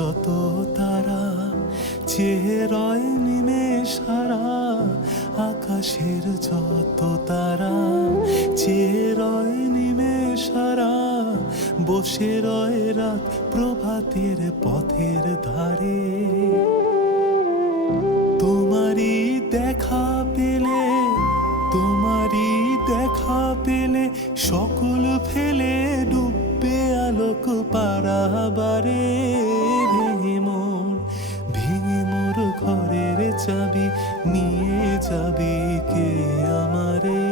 যত তারা, চেহারায় নিমেষহারা আকাশের যত তারা, চেহারায় নিমেষহারা বসে রয় রাত প্রভাতের পথের ধারে। তোমারই দেখা পেলে, তোমারই দেখা পেলে সকল ফেলে ডুববে আলোক পারাবারে। ভেঙে মোর ঘরের চাবি নিয়ে যাবি কে আমারে?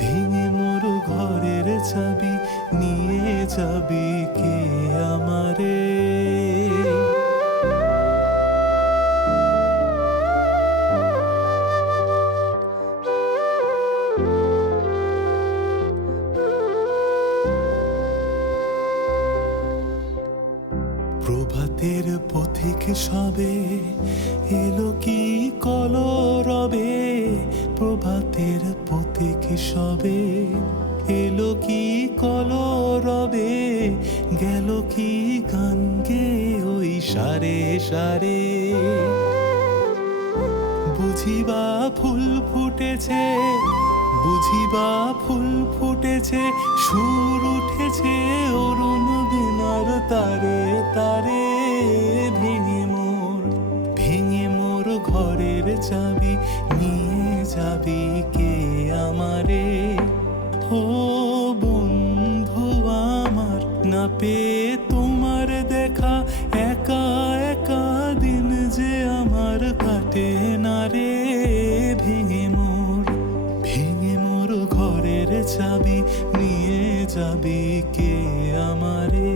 ভেঙে মোর ঘরের চাবি নিয়ে যাবি কে আমারে? প্রভাতের পথিক সবে এলো কি কলরবে? প্রভাতের পথিক সবে এলো কি কলরবে? গেল কি গান গে ওই সারে সারে? বুঝিবা ফুল ফুটেছে, বুঝিবা ফুল ফুটেছে, সুর উঠেছে অরুণ বীণার তারে তারে। ভেঙে মোর ঘরের চাবি নিয়ে যাবি কে আমারে? ও বন্ধু আমার, না পেয়ে তোমার দেখা একা একা দিন যে আমার কাটে না রে। ভেঙে মোর ঘরের চাবি নিয়ে যাবি কে আমারে?